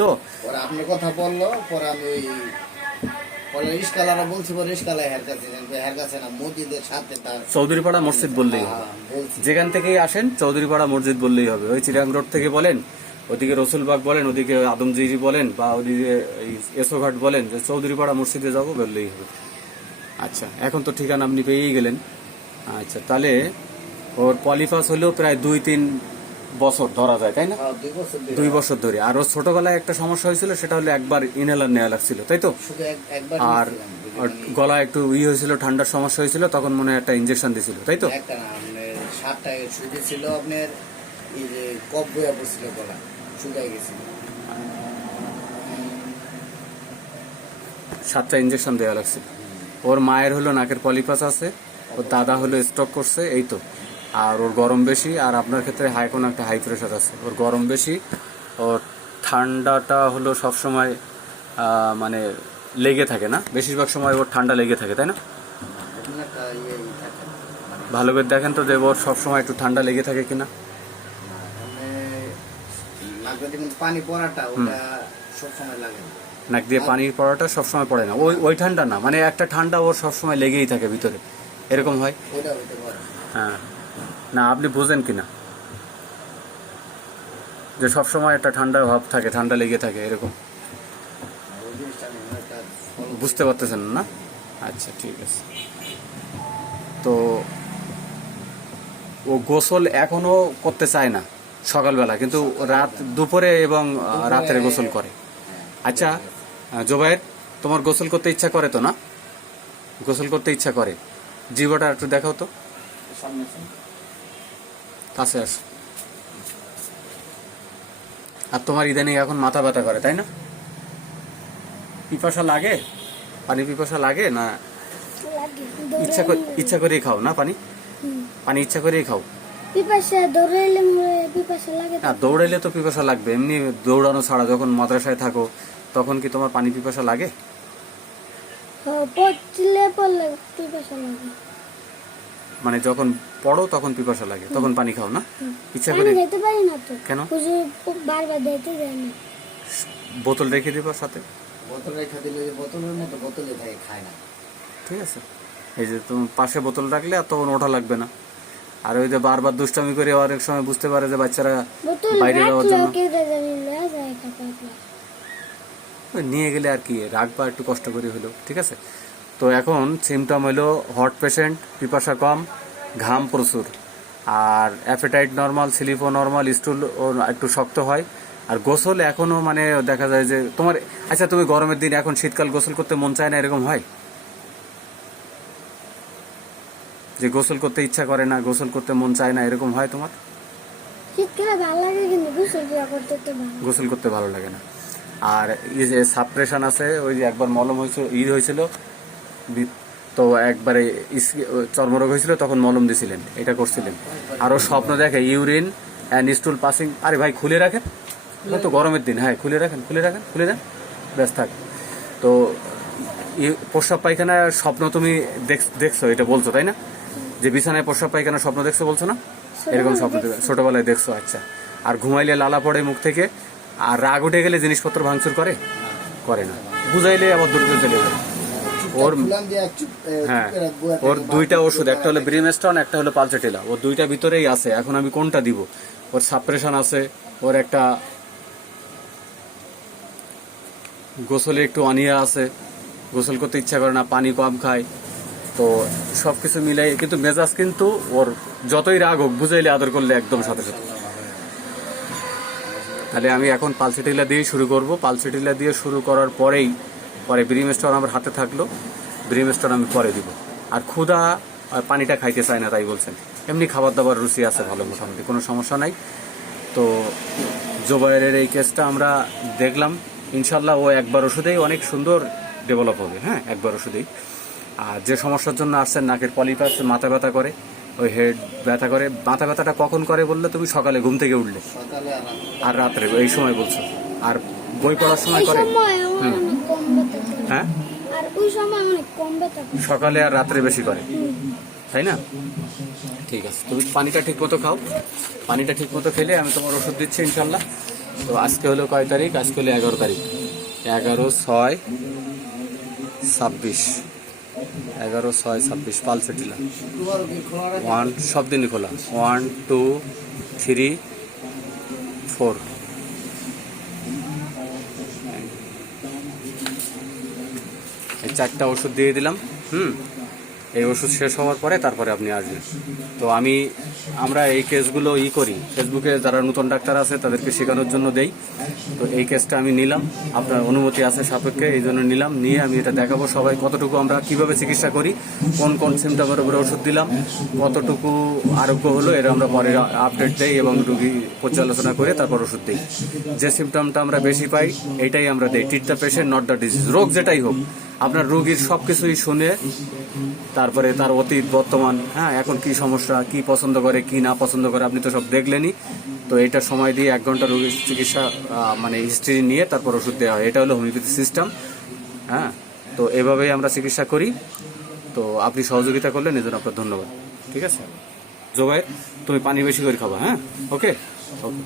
তো পরে আপনার কথা বললো, পরে আমি পরে রিস্কালারা বলছি, পরে রিস্কালা হের কাছে না মসজিদের সাথে তার চৌধুরীপাড়া মসজিদ বললেই হবে। বলছি যেখান থেকেই আসেন চৌধুরীপাড়া মসজিদ বললেই হবে। ওই চিরাং রোড থেকে বলেন, ওদিকে রসুলবাগ বলেন, ওদিকে আদমজিরি বলেন, বা ওদিকে এসোঘাট বলেন, যে চৌধুরীপাড়া মসজিদে যাবো বললেই হবে। আচ্ছা, এখন তো ঠিকানা আপনি পেয়েই গেলেন। আচ্ছা, তাহলে ওর পলিপাস হলেও প্রায় 2-3 বছর ধরা যায়, তাই না? 2 বছর 2 বছর ধরে। আর ওর ছোটবেলায় একটা সমস্যা হয়েছিল, সেটা হলো একবার ইনহেলার নেওয়া লাগছিল, তাই তো? শুধু একবার আর গলা একটু হয়েছিল, ঠান্ডার সমস্যা হয়েছিল, তখন মনে হয় একটা ইনজেকশন দিছিল, তাই তো? একটা না, আপনার 7টা শুধু ছিল, আপনার এই যে কফ বইয়া পড়ছিল, গলা শুকাই গেছিল। 7টা ইনজেকশন দেওয়া লাগছিল। ওর মায়ের হলো নাকের পলিপাস আছে, ওর দাদা হলো স্ট্রোক করছে, এই তো। আর ওর গরম বেশি, আর আপনার ক্ষেত্রে কোনো একটা হাই প্রেশার আছে। ওর গরম বেশি, ওর ঠান্ডাটা হলো সবসময় মানে লেগে থাকে না, বেশিরভাগ সময় ওর ঠান্ডা লেগে থাকে, তাই না? এমন একটা থাকে ভালো করে দেখেন তো যে ওর সবসময় একটু ঠান্ডা লেগে থাকে কিনা। নাকের কিন্তু পানি পড়াটা ওটা সবসময় লাগে না। নাক দিয়ে পানির পড়াটা সবসময় পড়ে না, ওই ঠান্ডা না, মানে একটা ঠান্ডা ওর সবসময় লেগেই থাকে ভিতরে, এরকম হয়। ওটা হতে পারে। হ্যাঁ, না আপনি বুঝেন কিনা যে সবসময় একটা ঠান্ডা ভাব থাকে, ঠান্ডা লেগে থাকে, এরকম ওই জিনিসটা আমি একটা বুঝতে পারতেছেন না? আচ্ছা, ঠিক আছে। তো ও গোসল এখনো করতে চায় না সকালবেলা, কিন্তু দুপুরে এবং রাত্রে গোসল করে। আচ্ছা জোবায়ের, তোমার গোসল করতে ইচ্ছা করে তো না? গোসল করতে ইচ্ছা করে, জিভটা একটু দেখাও তো, কাছে আস। আর তোমার ইদানিং এখন মাথা ব্যথা করে, তাই না? পিপাসা লাগে, পানি পিপাসা লাগে না? ইচ্ছা করেই খাও না পানি? পানি ইচ্ছা করেই খাও? দৌড়াইলে তো পিপাসা লাগবে, এমনি দৌড়ানো ছাড়া যখন মাদ্রাসায় থাকো তখন কি তোমার পানি পিপাসা লাগে? মানে যখন পড়ো তখন পিপাসা লাগে, তখন পানি খাও না? ইচ্ছা করে? কেন? বোতল রেখে দিবা সাথে, বোতল রেখে দিলে বোতলের মতো বোতলে থাকে, খায় না। ঠিক আছে। এই যে তুমি পাশে বোতল রাখলে আর তখন ওঠা লাগবে না। আর ওই যে বারবার দুষ্টামি করে অনেক সময় বুঝতে পারে যে বাচ্চারা বাইরে যাওয়ার জন্য নিয়ে গেলে আর কি রাখবা, একটু কষ্ট করে হলো, ঠিক আছে। তো এখন সিমটম হলো হট পেশেন্ট, পিপাসা কম, ঘাম প্রচুর, আর অ্যাপেটাইট নর্মাল, স্লিপও নর্মাল, স্টুল একটু শক্ত হয়। আর গোসল এখনো মানে দেখা যায় যে তোমার, আচ্ছা তুমি গরমের দিন, এখন শীতকাল গোসল করতে মন চায় না, এরকম হয় যে গোসল করতে ইচ্ছা করে না, গোসল করতে মন চায় না, এরকম হয় তোমার? গোসল করতে ভালো লাগে না। আর এই যে সাপ্রেশন আছে, ওই যে একবার মলম হয়েছিল তো একবারে চর্মরোগ হয়েছিল, তখন মলম দিছিলেন, এটা করছিলেন। আরও স্বপ্ন দেখে ইউরিন অ্যান্ড স্টুল পাসিং। আরে ভাই খুলে রাখেন, তো গরমের দিন, হ্যাঁ খুলে রাখেন, খুলে দেন, ব্যাস থাক। তো প্রস্রাব পায়খানা স্বপ্ন তুমি দেখছো, এটা বলছো তাই না? যে বিছানায় প্রস্রাব পায়খানা স্বপ্ন দেখছো বলছো না? এরকম স্বপ্ন ছোটবেলায় দেখছো, আচ্ছা। আর ঘুমাইলে লালা পড়ে মুখ থেকে, আর রাগ উঠে গেলে জিনিসপত্র ভাঙচুর করে না, বুঝাইলে আবার দ্রুত চলে যায়। ওর হ্যাঁ, ওর 2টা ওষুধ, একটা হলো ব্রিমস্টন, একটা হলো পালসেটিলা, ওর 2টা ভিতরেই আছে। এখন আমি কোনটা দিব? ওর সাপ্রেশন আছে, ওর একটা গোসলে একটু অনিয়া আছে, গোসল করতে ইচ্ছা করে না, পানি কম খায়, তো সবকিছু মিলাই। কিন্তু মেজাজ কিন্তু ওর যতই রাগ হোক, বুঝাইলে আদর করলে একদম সাথে সাথে। তাহলে আমি এখন পালসেটিলা দিয়ে শুরু করব। পালসেটিলা দিয়ে শুরু করার পরে ব্রিমস্টন আমার হাতে থাকলো, ব্রিমস্টন আমি পরে দিব। আর ক্ষুধা আর পানিটা খাইতে চায় না, তাই বলছেন। এমনি খাবার দাবার রুচি আছে ভালো, মোটামুটি কোনো সমস্যা নাই। তো জোবায়ের এই কেসটা আমরা দেখলাম, ইনশাল্লাহ ও একবার ওষুধেই অনেক সুন্দর ডেভেলপ হবে। হ্যাঁ, একবার ওষুধেই। আর যে সমস্যার জন্য আসছেন, নাকের পলিপাস, মাথা ব্যথা করে, ওই হেড ব্যথা করে। মাথা ব্যথাটা কখন করে বললে তুমি? সকালে ঘুম থেকে উঠলে আর রাত্রে, এই সময় বলছো। আর বই পড়ার সময় করে? হ্যাঁ, সকালে আর রাত্রে বেশি করে, তাই না? ঠিক আছে, তুমি পানিটা ঠিক মতো খাও। পানিটা ঠিক মতো খেলে আমি তোমার ওষুধ দিচ্ছি ইনশাল্লাহ। তো আজকে হলো কয় তারিখ? আজকে হলো 11 তারিখ, 11/6/26, 11/6/26 পালসের ডিলার। শুক্রবারও কি খোলা রাখে? ওয়ান সব দিনই খোলা, 1 2 3 4। এই 4টা ওষুধ দিয়ে দিলাম। এই ওষুধ শেষ হওয়ার পরে তারপরে আপনি আসবেন। তো আমরা এই কেসগুলো করি, ফেসবুকে যারা নতুন ডাক্তার আছে তাদেরকে শেখানোর জন্য দেই। তো এই কেসটা আমি নিলাম, আপনার অনুমতি আছে সাপেক্ষে, এই জন্য নিলাম। নিয়ে আমি এটা দেখাবো সবাই কতটুকু আমরা কিভাবে চিকিৎসা করি, কোন কোন সিমটমের উপরে ওষুধ দিলাম, কতটুকু আরোগ্য হলো, এটা আমরা পরে আপডেট দেই এবং রুগী পর্যালোচনা করে তারপর ওষুধ দিই। যে সিমটমটা আমরা বেশি পাই এটাই আমরা দিই। Treat the patient not the disease. রোগ যেটাই হোক, আপনার রোগীর সব কিছুই শুনে তারপরে তার অতীত বর্তমান, এখন কি সমস্যা, কি পছন্দ করে কি না পছন্দ করে আপনি তো সব দেখলেনই। তো এটা সময় দিয়ে 1 ঘন্টা রোগীর চিকিৎসা মানে হিস্ট্রি নিয়ে তারপর ওষুধ দেওয়া হয়। এটা হলো হোমিওপ্যাথি সিস্টেম। তো এভাবেই আমরা চিকিৎসা করি। তো আপনি সহযোগিতা করলেন, এজন্য আপনার ধন্যবাদ। ঠিক আছে জোবাইর, তুমি পানি বেশি করে খাবা। ওকে ওকে।